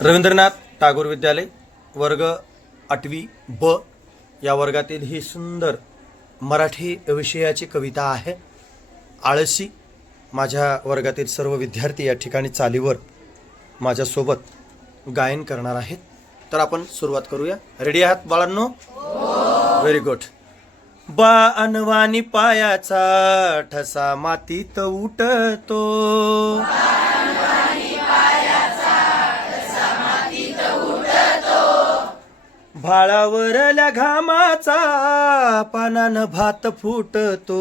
रवींद्रनाथ टागोर विद्यालय वर्ग आठवी ब या वर्गातील ही सुंदर मराठी विषयाची कविता आहे. आळशी माझ्या वर्गातील सर्व विद्यार्थी या ठिकाणी चालीवर माझ्यासोबत गायन करणार आहेत. तर आपण सुरुवात करूया. रेडी आहात बाळांनो? व्हेरी गुड बा अनवानी पायाचा ठसा मातीत उठतो. भाळावरल्या घामाचा पानानं भात फुटतो.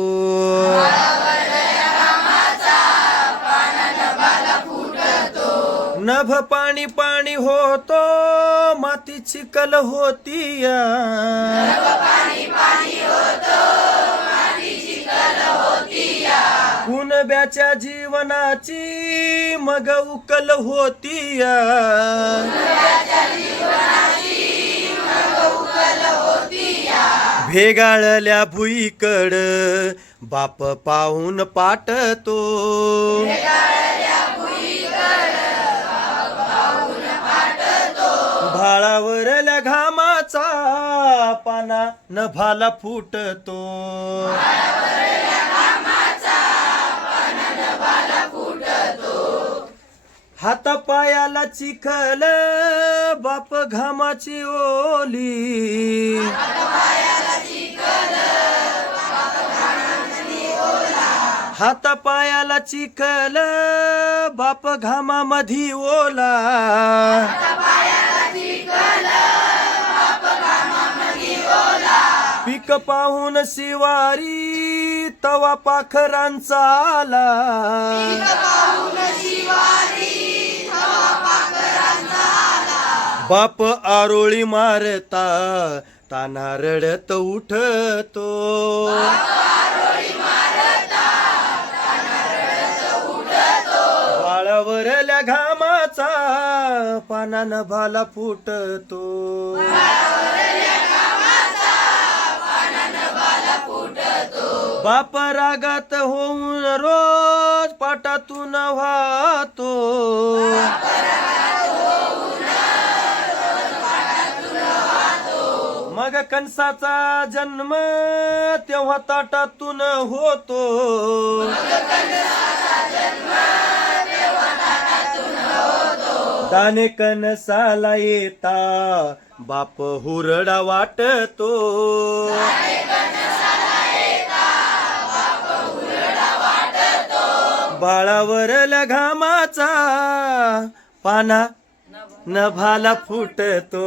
नभ पाणी पाणी होतो माती चिकल होतीया कुणब्याच्या जीवनाची मग उकल होतीया भेगाळल्या भुईकड बाप पाहून पाटतो. भाळावरल्या घामाचा पाना नभाला फुटतो. हातापायाला चिखल बाप घामाची ओली. हातापायाला चिखल बाप घामामधी ओला. पिक पाहून शिवारी तवा पाखरांचा आला. बाप आरोळी मारता ताना रडत उठतो. बाळावरल्या घामाचा पानानं भाला फुटतो. बाप रागात होऊन रोज पाटातून वाहतो. मग कंसाचा जन्म तेव्हा ताटातून होतो. दाने कणसाला येता बाप हुरडा वाटतो. बाळावर घामाचा पाना नभाला फुटतो.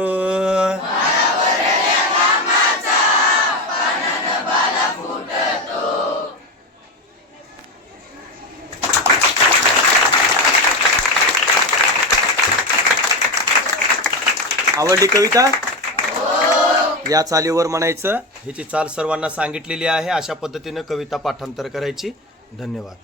आवडली कविता? या चालीवर म्हणायचं हिची चाल सर्वांना सांगितलेली आहे. अशा पद्धतीनं कविता पाठांतर करायची. धन्यवाद.